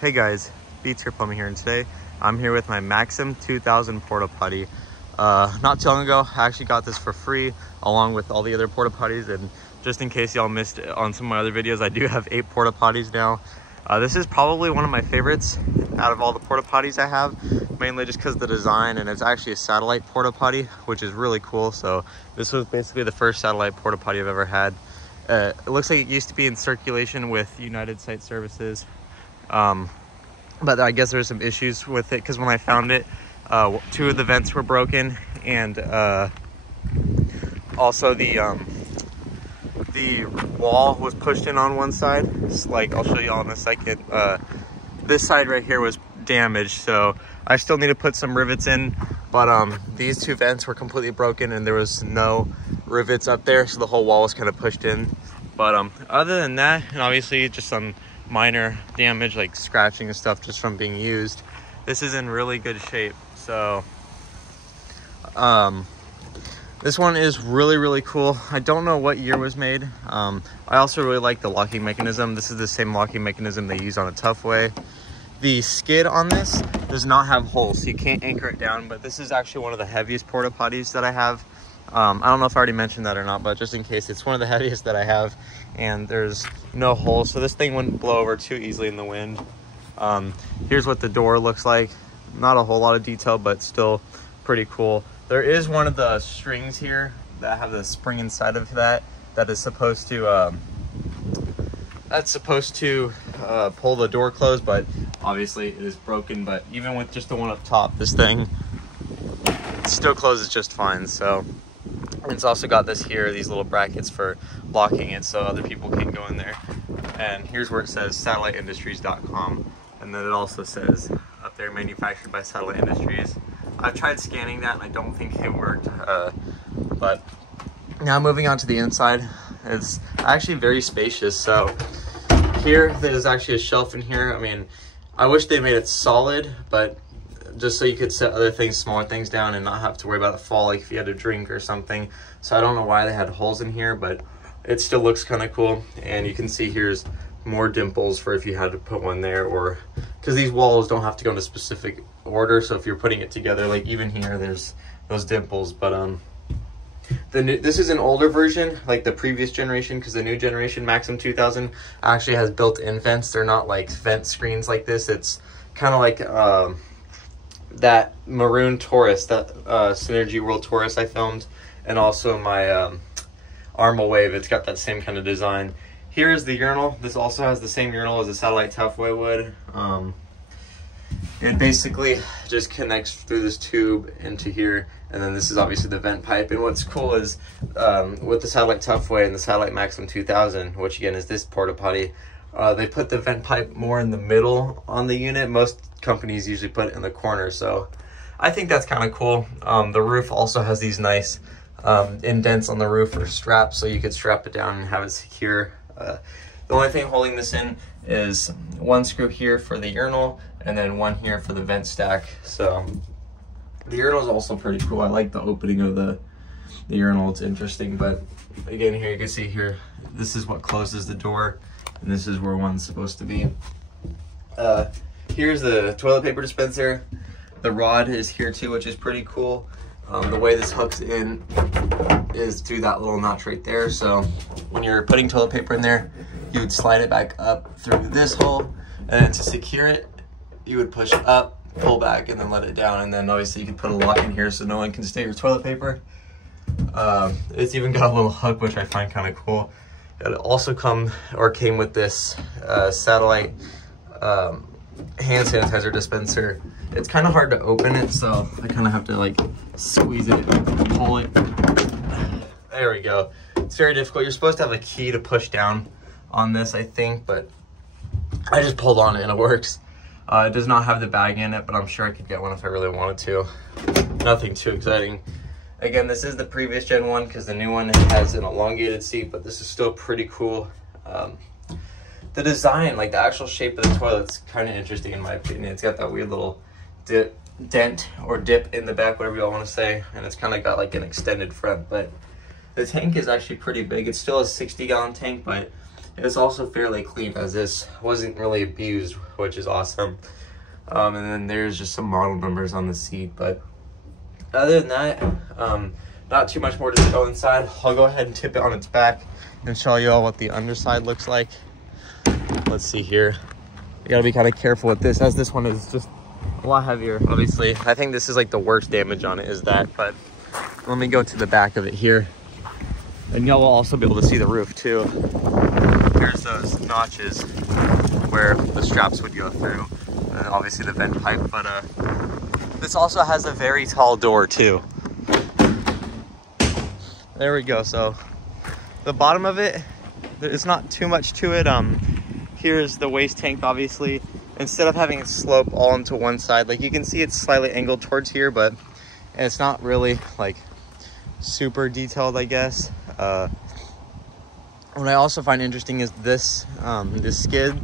Hey guys, Beats Here Plumbing here, and today I'm here with my Maxim 2000 Porta Potty. Not too long ago, I actually got this for free along with all the other Porta Potties, and just in case y'all missed it on some of my other videos, I do have 8 Porta Potties now. This is probably one of my favorites out of all the Porta Potties I have, mainly just because of the design, and it's actually a satellite Porta Potty, which is really cool. So this was basically the first satellite Porta Potty I've ever had. It looks like it used to be in circulation with United Site Services. But I guess there's some issues with it because when I found it, 2 of the vents were broken, and also the wall was pushed in on one side. It's like, I'll show you all in a second. This side right here was damaged, so I still need to put some rivets in, but these 2 vents were completely broken and there was no rivets up there, so the whole wall was kind of pushed in. But other than that, and obviously just some minor damage like scratching and stuff just from being used, this is in really good shape. So this one is really cool. I don't know what year was made. I also really like the locking mechanism. This is the same locking mechanism they use on a Tough Way. The skid on this does not have holes, so you can't anchor it down, but this is actually one of the heaviest Porta Potties that I have. I don't know if I already mentioned that or not, but just in case, it's one of the heaviest that I have, and there's no holes, so this thing wouldn't blow over too easily in the wind. Here's what the door looks like. Not a whole lot of detail, but still pretty cool. There is one of the strings here that have the spring inside of that is supposed to pull the door closed, but obviously it is broken. But even with just the one up top, this thing still closes just fine. So it's also got this here, these little brackets for locking it so other people can't go in there. And here's where it says satelliteindustries.com, and then it also says up there, manufactured by Satellite Industries. I've tried scanning that and I don't think it worked. But now moving on to the inside, it's actually very spacious. So here, there's actually a shelf in here. I mean, I wish they made it solid, but just so you could set other things, smaller things down and not have to worry about it fall, like if you had a drink or something. So I don't know why they had holes in here, but it still looks kind of cool. And you can see here's more dimples for if you had to put one there, or because these walls don't have to go in a specific order. So if you're putting it together, like even here, there's those dimples. But this is an older version, like the previous generation, because the new generation Maxim 2000 actually has built-in vents. They're not like vent screens like this. It's kind of like that maroon Taurus, that Synergy World Taurus I filmed, and also my Arma Wave. It's got that same kind of design. Here's the urinal. This also has the same urinal as a Satellite Tough Way would. It basically just connects through this tube into here, and then this is obviously the vent pipe. And what's cool is with the Satellite Tough Way and the Satellite Maxim 2000, which again is this Porta Potty, they put the vent pipe more in the middle on the unit. Most companies usually put it in the corner, so I think that's kind of cool. The roof also has these nice indents on the roof for straps, so you could strap it down and have it secure. The only thing holding this in is one screw here for the urinal, and then one here for the vent stack. So the urinal is also pretty cool. I like the opening of the urinal. It's interesting. But again, here you can see here, this is what closes the door, and this is where one's supposed to be. Here's the toilet paper dispenser. The rod is here too, which is pretty cool. The way this hooks in is through that little notch right there. So when you're putting toilet paper in there, you would slide it back up through this hole, and then to secure it, you would push up, pull back, and then let it down. And then obviously you could put a lock in here so no one can steal your toilet paper. It's even got a little hook, which I find kind of cool. It also came with this satellite hand sanitizer dispenser. It's kind of hard to open it, so I kind of have to like squeeze it, pull it. There we go. It's very difficult. You're supposed to have a key to push down on this, I think, but I just pulled on it and it works. It does not have the bag in it, but I'm sure I could get one if I really wanted to. Nothing too exciting. Again, this is the previous gen one because the new one has an elongated seat, but this is still pretty cool. The design, like the actual shape of the toilet's kind of interesting in my opinion. It's got that weird little dent or dip in the back, whatever y'all want to say, and it's kind of got like an extended front. But the tank is actually pretty big. It's still a 60-gallon tank, but It's also fairly clean, as this wasn't really abused, which is awesome. And then there's just some model numbers on the seat, but other than that, not too much more to show inside. I'll go ahead and tip it on its back and show you all what the underside looks like. Let's see here. You gotta be kind of careful with this, as this one is just a lot heavier, obviously. I think this is like the worst damage on it is that, but let me go to the back of it here. And y'all will also be able to see the roof too. Here's those notches where the straps would go through. And obviously the vent pipe, but this also has a very tall door too. There we go. So the bottom of it, there's not too much to it. Here's the waste tank, obviously. Instead of having it slope all into one side, like you can see it's slightly angled towards here, but it's not really like super detailed, I guess. What I also find interesting is this, this skid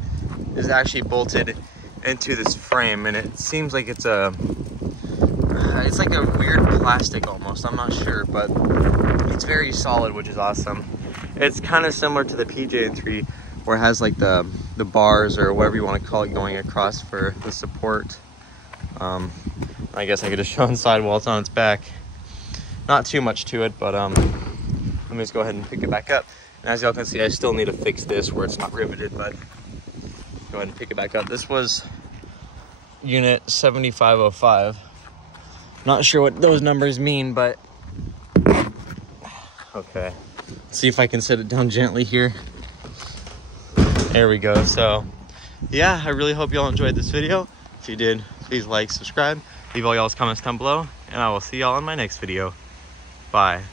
is actually bolted into this frame, and it seems like it's like a weird plastic almost. I'm not sure, but it's very solid, which is awesome. It's kind of similar to the PJ&3, where it has like the bars or whatever you want to call it going across for the support. I guess I could just show inside while it's on its back. Not too much to it, but let me just go ahead and pick it back up. And as y'all can see, I still need to fix this where it's not riveted, but go ahead and pick it back up. This was unit 7505. Not sure what those numbers mean, but okay. Let's see if I can set it down gently here. There we go. So yeah, I really hope y'all enjoyed this video. If you did, please like, subscribe, leave all y'all's comments down below, and I will see y'all in my next video. Bye.